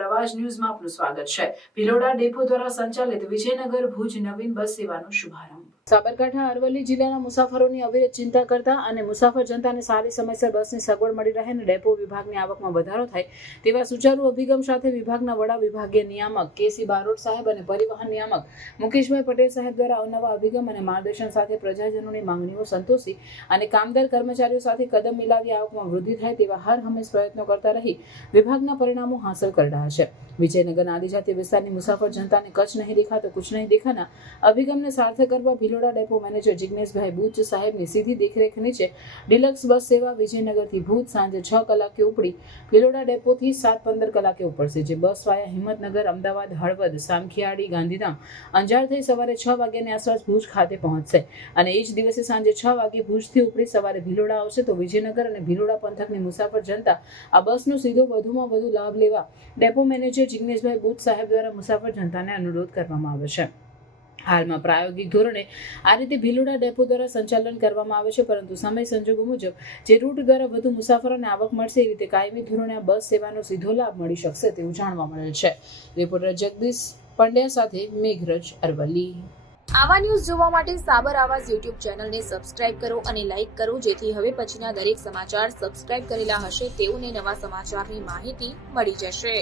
સ્વરાજ ન્યૂઝમાં આપનું સ્વાગત છે. ભિલોડા ડેપો દ્વારા સંચાલિત વિજયનગર ભુજ નવીન બસ સેવાનો શુભારંભ. સાબરકાંઠા, અરવલ્લી જિલ્લાના મુસાફરોની અવિરત ચિંતા કરતા અને મુસાફર જનતાને સારી સમયસર બસની સગવડ મળી રહે અને ડેપો વિભાગની આવકમાં વધારો થાય, તેવા સુચારુ અભિગમ સાથે વિભાગના વડા વિભાગીય નિયામક કેસી બારોટ સાહેબ અને પરિવહન નિયામક મુકેશભાઈ પટેલ સાહેબ દ્વારા અવનવા અભિગમ અને માર્ગદર્શન સાથે પ્રજાજનોની માંગણીઓ સંતોષી અને કામદાર કર્મચારીઓ સાથે કદમ મિલાવી આવકમાં વૃદ્ધિ થાય તેવા હર હંમેશ પ્રયત્નો કરતા રહી વિભાગના પરિણામો હાંસલ કરી રહ્યા છે. વિજયનગરના આદિજાતિ વિસ્તારની મુસાફર જનતાને કચ્છ નહીં દેખા તો કુછ નહીં દેખાના અભિગમને સાર્થક કરવા ભિલોડા ડેપો મેનેજર જિગ્નેશભાઈ બુચ સાહેબની સીધી દેખરેખ નીચે ડિલક્સ બસ સેવા વિજયનગરથી ભૂજ સાંજે છ કલાકે ઉપડી. ભિલોડા ડેપોથી સાત પંદર કલાકે ઉપડશે, જે બસ વાયા હિંમતનગર, અમદાવાદ, હળવદ, સામખિયાળી, ગાંધીધામ અંજાર થઈ સવારે છ વાગ્યાની આસપાસ ભુજ ખાતે પહોંચશે. અને એ જ દિવસે સાંજે છ વાગે ભુજથી ઉપડી સવારે ભિલોડા આવશે તો વિજયનગર અને ભિલોડા પંથકની મુસાફર જનતા આ બસનો સીધો વધુમાં વધુ લાભ લેવા ડેપો મેનેજર જિગ્નેશભાઈ બુચ સાહેબ દ્વારા મુસાફર જનતાને અનુરોધ કરવામાં આવે છે. હાલમાં પ્રાયોગિક ધોરણે આ રીતે ભીલુડા ડેપો દ્વારા સંચાલન કરવામાં આવે છે, પરંતુ સમય સંજોગો મુજબ જે રૂટ દ્વારા વધુ મુસાફરોને આવક મળશે એ રીતે કાયમી ધોરણે આ બસ સેવાનો સીધો લાભ મળી શકશે તેવું જાણવા મળેલ છે. રિપોર્ટર જગદીશ પંડ્યા સાથે મેઘરજ અરવલ્લી. આવા ન્યૂઝ જોવા માટે સાબર આવાજ યુટ્યુબ ચેનલને સબસ્ક્રાઇબ કરો અને લાઇક કરો, જેથી હવે પછીના દરેક સમાચાર સબસ્ક્રાઇબ કરેલા હશે તેઓને નવા સમાચારની માહિતી મળી જશે.